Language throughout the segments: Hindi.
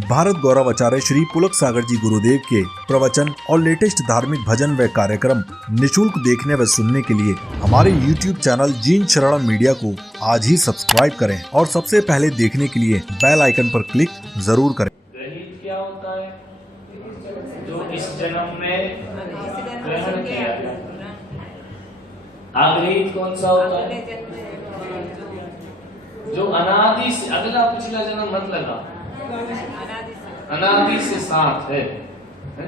भारत गौरव आचार्य श्री पुलक सागर जी गुरुदेव के प्रवचन और लेटेस्ट धार्मिक भजन व कार्यक्रम निशुल्क देखने व सुनने के लिए हमारे YouTube चैनल जीन शरण मीडिया को आज ही सब्सक्राइब करें और सबसे पहले देखने के लिए बेल आइकन पर क्लिक जरूर करें। ग्रहित क्या होता है? जो इस जन्म में ग्रहण किया गया। आग्रहित कौन सा होता है? जो अनादि से अगला पिछला जन्म मत लगा, अनादि से साथ है ना?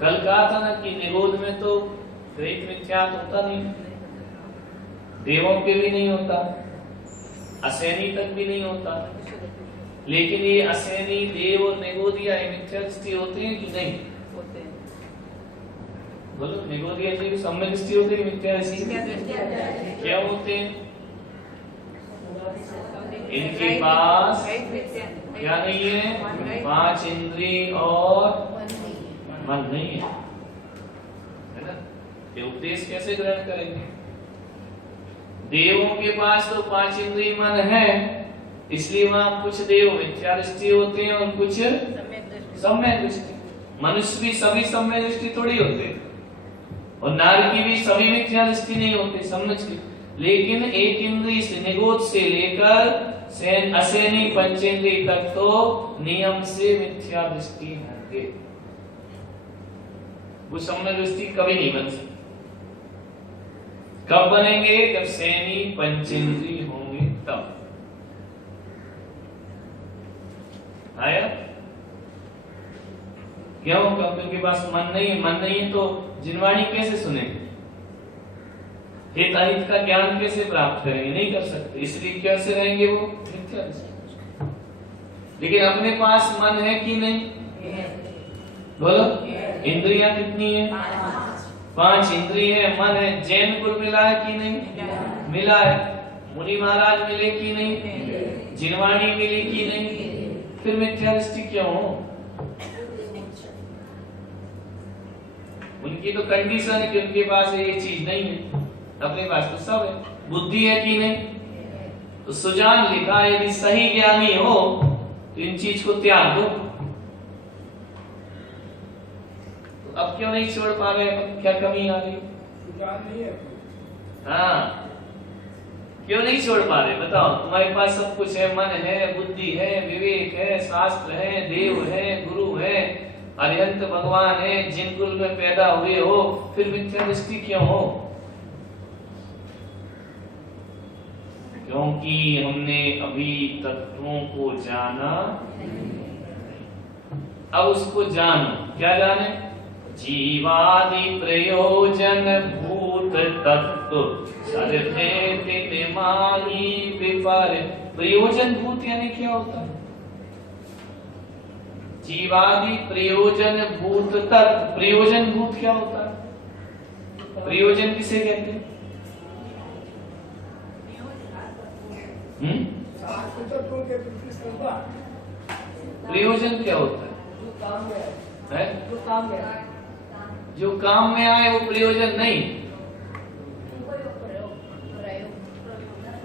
कल कहा था ना कि निगोद में तो ग्रहित मिथ्यात्व होता नहीं, देवों के भी नहीं होता, असैनी तक भी नहीं होता। लेकिन ये असैनी, देव और निगोदिया मिथ्या दृष्टि होते हैं कि नहीं? बोलो, निगोदिया जी सम्यक दृष्टि होते हैं, मिथ्या दृष्टि क्या होते हैं? इनके पास क्या नहीं है? 5 इंद्रिय और मन नहीं है ना? ये उपदेश कैसे ग्रहण करेंगे? देवों के पास तो 5 इंद्रिय मन है, इसलिए वहां कुछ देव मिथ्या दृष्टि होते हैं और कुछ सम्यक दृष्टि। मनुष्य भी सभी सम्यक दृष्टि थोड़ी होते हैं, और नार की भी सभी मिथ्या दृष्टि नहीं होते, सम्यक दृष्टि। लेकिन एक इंद्रिय से, निगोद से लेकर असैनी पंचेंद्रिय तक तो नियम से मिथ्या दृष्टि होंगे। वो सम्यक दृष्टि कभी नहीं बन सकती। कब बनेंगे? जब सैनी पंचेंद्रिय होंगे तब। आया? क्यों? क्योंकि उनके पास मन नहीं है। मन नहीं है तो जिनवाणी कैसे सुनेंगे? हित अहित का ज्ञान कैसे प्राप्त करेंगे? नहीं कर सकते। इसलिए कैसे रहेंगे वो? मिथ्या दृष्टि। लेकिन अपने पास मन है कि नहीं? बोलो, इंद्रियां कितनी है? 5 इंद्रिय है, मन है। जैन कुल मिला है कि नहीं? मिला है। मुनि महाराज मिले कि नहीं? जिनवाणी मिली कि नहीं? फिर मिथ्या दृष्टि क्यों हो? उनकी तो कंडीशन है कि उनके पास ये चीज नहीं है, अपने पास तो सब है। बुद्धि है कि नहीं? तो सुजान लिखा, यदि सही ज्ञानी हो तो इन चीज को त्याग दो। तो अब क्यों नहीं छोड़ पा रहे? क्या कमी आ गई? सुजान नहीं है। हाँ, क्यों नहीं छोड़ पा रहे? बताओ। तुम्हारे पास सब कुछ है, मन है, बुद्धि है, विवेक है, शास्त्र है, देव है, गुरु है, अरिहंत भगवान है, जिन कुल में पैदा हुए हो, फिर मिथ्या दृष्टि क्यों हो? क्योंकि हमने अभी तत्वों को जाना। अब उसको जानो। क्या जाने? जीवादि प्रयोजन भूत तत्व सर्वे माही विपर। प्रयोजन भूत यानी क्या होता है? जीवादि प्रयोजन भूत तत्व। प्रयोजन भूत क्या होता है? प्रयोजन किसे कहते हैं? प्रयोजन क्या होता है? जो काम में आए वो प्रयोजन नहीं।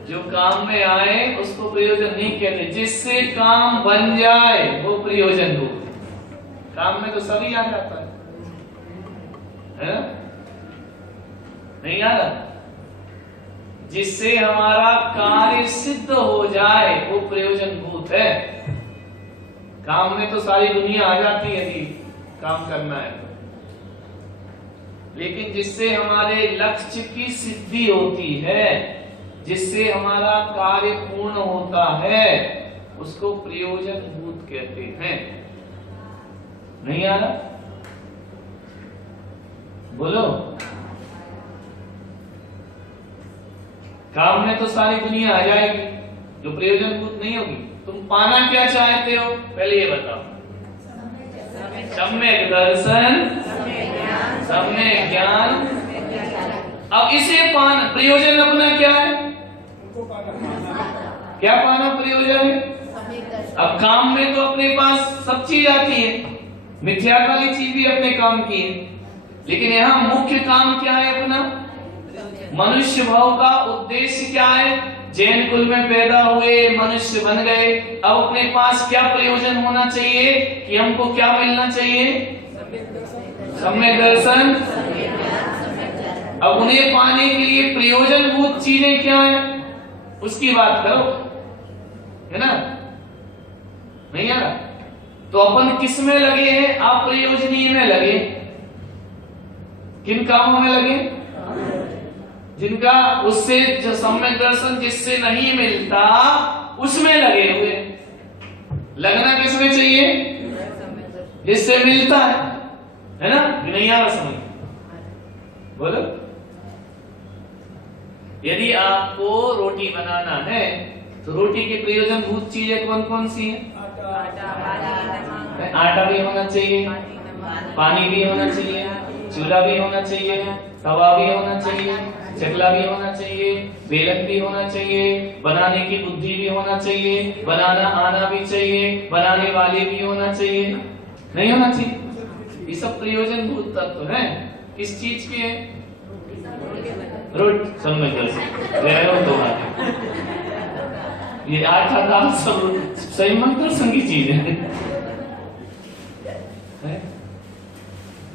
जो काम में आए उसको प्रयोजन नहीं कहते। जिससे काम बन जाए वो प्रयोजन हो। काम में तो सभी आ जाता है? नहीं आ रहा? जिससे हमारा कार्य सिद्ध हो जाए वो प्रयोजन भूत है। काम में तो सारी दुनिया आ जाती है यदि काम करना है, लेकिन जिससे हमारे लक्ष्य की सिद्धि होती है, जिससे हमारा कार्य पूर्ण होता है, उसको प्रयोजन भूत कहते हैं। नहीं आ रहा? बोलो। काम में तो सारी दुनिया आ जाएगी, जो प्रयोजन भूत नहीं होगी। तुम पाना क्या चाहते हो? पहले ये बताओ। सम्यक दर्शन, सम्यक ज्ञान। अब इसे पाना, प्रयोजन अपना क्या है? क्या पाना प्रयोजन है? अब काम में तो अपने पास सब चीज आती है, मिथ्या वाली चीज भी अपने काम की है, लेकिन यहाँ मुख्य काम क्या है अपना? मनुष्य भाव का उद्देश्य क्या है? जैन कुल में पैदा हुए, मनुष्य बन गए, अब अपने पास क्या प्रयोजन होना चाहिए कि हमको क्या मिलना चाहिए? सम्यक दर्शन। अब उन्हें पाने के लिए प्रयोजनभूत चीजें क्या है उसकी बात करो, है ना? नहीं है? तो अपन किस में लगे हैं? अप्रयोजनीय में लगे। किन कामों में लगे? जिनका उससे जो सम्यक दर्शन जिससे नहीं मिलता उसमें लगे हुए। लगना किसमें चाहिए? जिससे मिलता है ना? नहीं आ रहा समझ? बोलो। यदि आपको रोटी बनाना है तो रोटी की प्रयोजनभूत चीजें कौन कौन सी है? आटा भी होना चाहिए, पानी भी होना चाहिए, चूल्हा भी होना चाहिए, तवा भी होना चाहिए, चकला भी होना चाहिए, बेलन भी होना चाहिए, बनाने की बुद्धि भी होना चाहिए, बनाना आना भी चाहिए, बनाने वाले भी होना चाहिए। नहीं होना चाहिए? ये सब प्रयोजनभूत तत्व हैं। किस चीज के हैं? रोटी। सम्यक दर्शन तो ये आठ दाल सब सम्यक दर्शन की चीज है।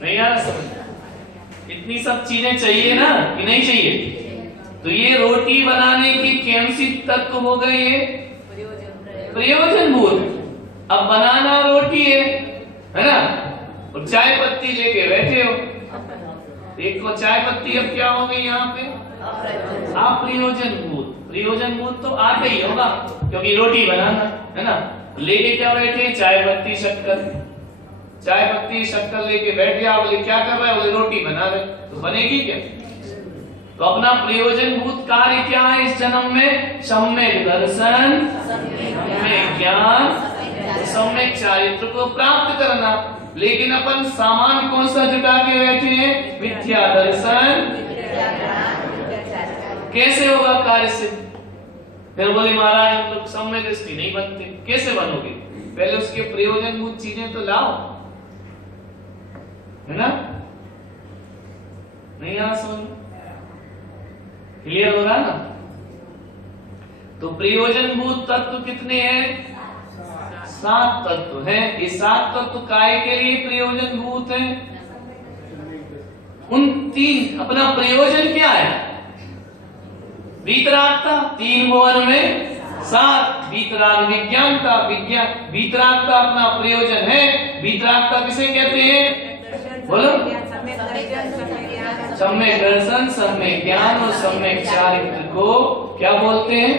नहीं आ रहा समझ? इतनी सब चीजें चाहिए ना कि नहीं चाहिए? तो ये रोटी बनाने की कौन सी तत्व हो गए? ये प्रयोजनभूत। अब बनाना रोटी है ना? और चाय पत्ती लेके बैठे हो, एक को चाय पत्ती अब क्या हो गई यहाँ पे? अप्रयोजनभूत। प्रयोजनभूत तो आते ही होगा क्योंकि रोटी बनाना है ना। लेके क्या बैठे? चाय पत्ती शक्कर। चाय पत्ती शक्कर लेके बैठ गया, बोले क्या कर रहा है? बोले रोटी बना रहे। तो बनेगी क्या? तो अपना प्रयोजनभूत कार्य क्या है इस जन्म में? सम्यक दर्शन, सम्यक ज्ञान, सम्यक चारित्र को प्राप्त करना। लेकिन अपन सामान कौन सा जुटा के बैठे हैं? मिथ्या दर्शन। कैसे होगा कार्य सिद्ध? फिर बोले महाराज हम लोग सम्यक दृष्टि नहीं बनते। कैसे बनोगे? पहले उसके प्रयोजनभूत चीजें तो लाओ, है ना? नहीं आ समझ? क्लियर हो रहा ना? तो प्रयोजनभूत तत्व कितने हैं? 7 तत्व हैं। ये 7 तत्व काय के लिए प्रयोजनभूत हैं? उन 3 अपना प्रयोजन क्या है? वीतरागता। 3 भुवन में 7 वीतराग विज्ञानता। वीतरागता अपना प्रयोजन है। वीतरागता किसे कहते हैं? बोलो। सम्यक दर्शन, सम्यक ज्ञान और सम्यक चारित्र को क्या बोलते हैं?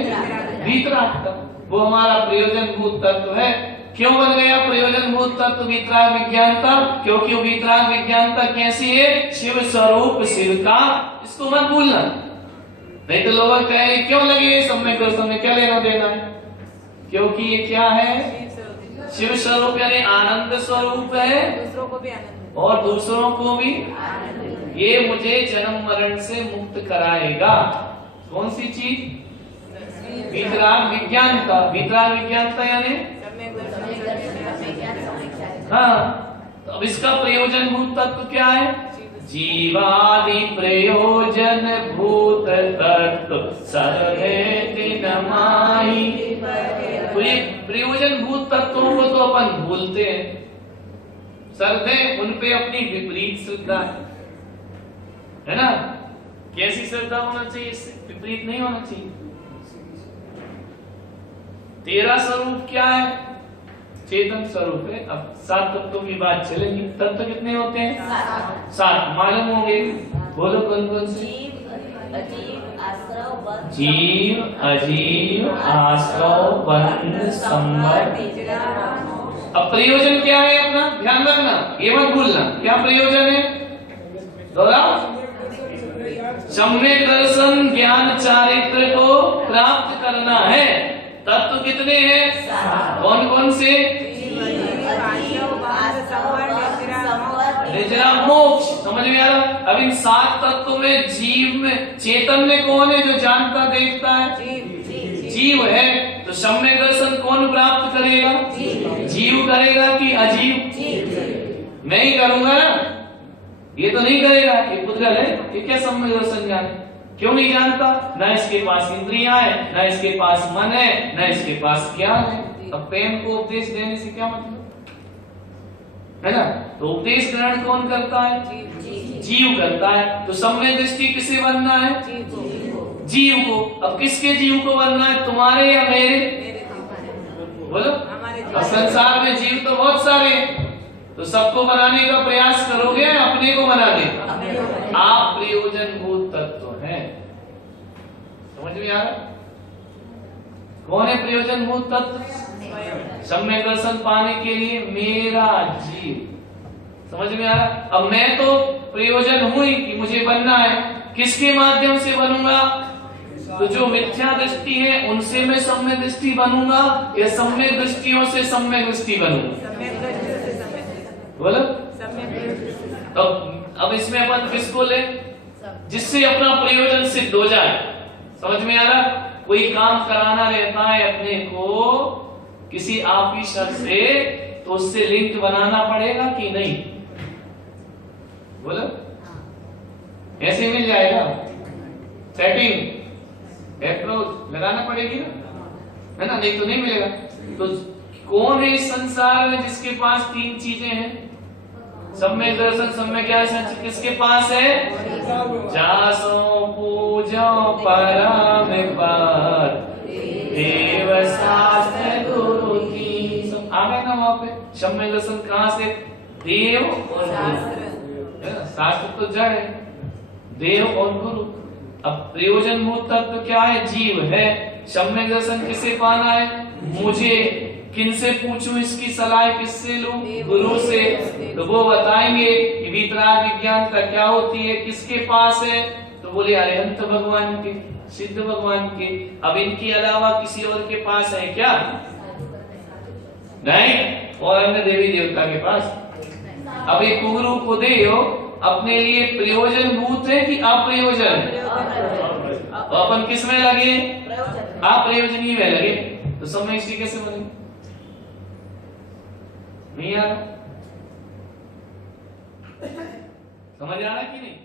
वीतरागता। वो हमारा प्रयोजनभूत तत्व है। क्यों बन गया प्रयोजनभूत तत्व वीतराग विज्ञानता? क्योंकि वो वीतराग विज्ञानता कैसी है? शिव स्वरूप शिव का। इसको मत भूलना, नहीं तो लोग कहेंगे क्यों लगे सम्यक दर्शन में, क्या लेना देना है? क्योंकि ये क्या है? शिव स्वरूप यानी आनंद स्वरूप है, दूसरों को भी आनंद और दूसरों को भी। ये मुझे जन्म मरण से मुक्त कराएगा। कौन सी चीज? वीतराग विज्ञानता। वीतराग विज्ञानता यानी हाँ। तो अब इसका प्रयोजनभूत तत्व क्या है? जीवादि प्रयोजन भूत तत्व सर्वेति नमामि। तो ये प्रयोजनभूत तत्वों को तो अपन भूलते हैं। सर्वे उन पे अपनी विपरीत श्रद्धा है ना? कैसी श्रद्धा होना चाहिए? इससे विपरीत नहीं होना चाहिए। तेरा स्वरूप क्या है? चेतन स्वरूप है। अब 7 तत्वों की बात चलेगी। तत्व कितने होते हैं? 7 मालूम होंगे। बोलो कौन कौन से? जीव, अजीव, आश्रव, बंध, संबंध। अब प्रयोजन क्या है अपना? ध्यान रखना, ये मत भूलना। क्या प्रयोजन है? दोहराओ। सम्यक दर्शन ज्ञान चारित्र को प्राप्त करना है। तत्व कितने हैं? कौन कौन से? निजरा मोक्ष। समझ में आ रहा? अब इन 7 तत्वों में जीव में चेतन में कौन है जो जानता देखता है? जीव है। तो सम्यक दर्शन कौन प्राप्त करेगा? जीव करेगा कि अजीव? मैं ही करूंगा ना, ये तो नहीं करेगा। ये पुद्गल है, ये क्या सम्यक दर्शन ज्ञान? क्यों नहीं जानता? न इसके पास इंद्रियां है, न इसके पास मन है, न इसके पास ज्ञान है। अब प्रेम को उपदेश देने से क्या मतलब है ना? तो उपदेश ग्रहण कौन करता है? जीव करता है। तो सम्यक दृष्टि किसे बनना है? जीव को। अब किसके जीव को बनना है? तुम्हारे या मेरे? बोलो। अब संसार में जीव तो बहुत सारे हैं, तो सबको बनाने का प्रयास करोगे या अपने को बना दे? आप प्रयोजनभूत तत्व हैं। समझ में आ रहा? कौन है प्रयोजनभूत तत्व? सम्यक दर्शन पाने के लिए मेरा जीव। समझ में आ रहा? अब मैं तो प्रयोजन हुई कि मुझे बनना है, किसके माध्यम से बनूंगा? तो जो मिथ्या दृष्टि है उनसे मैं सम्यक दृष्टि बनूंगा या सम्यक दृष्टियों से सम्यक दृष्टि बनूंगा? बोलो। तो अब इसमें अपन किसको ले? जिससे अपना प्रयोजन सिद्ध हो जाए। समझ में आ रहा? कोई काम कराना रहता है अपने को किसी ऑफिसर से, तो उससे लिंक बनाना पड़ेगा कि नहीं? बोलो। ऐसे मिल जाएगा? सेटिंग अप्रोच लगाना पड़ेगी ना, है ना? नहीं तो नहीं मिलेगा। तो कौन है इस संसार में जिसके पास तीन चीजें हैं? सम्यक दर्शन, सम्यक ज्ञान किसके पास है? जासो पूजो परम पार देव शास्त्र गुरु की। सब आ गए ना वहां पे? सम्यक दर्शन कहां से? देव और गुरु। शास्त्र तो जड़ है, देव और गुरु। अब प्रयोजनभूत तत्व क्या है? जीव है। सम्यक दर्शन किसे पाना है? मुझे। किनसे पूछूं इसकी सलाह? किससे लूं? गुरु से। तो वो बताएंगे कि वीतराग विज्ञानता क्या होती है, किसके पास है? तो बोले अरिहंत भगवान के, सिद्ध भगवान के। अब इनके अलावा किसी और के पास है क्या? नहीं। और अन्य देवी देवता के पास। अब एक गुरु को देव अपने लिए प्रयोजनभूत है कि अप्रयोजन? तो अपन किस में लगे? अप्रयोजनीय में लगे। तो सम्यक दृष्टि कैसे बनेगी? नहीं आ रहा? समझ आ रहा कि नहीं?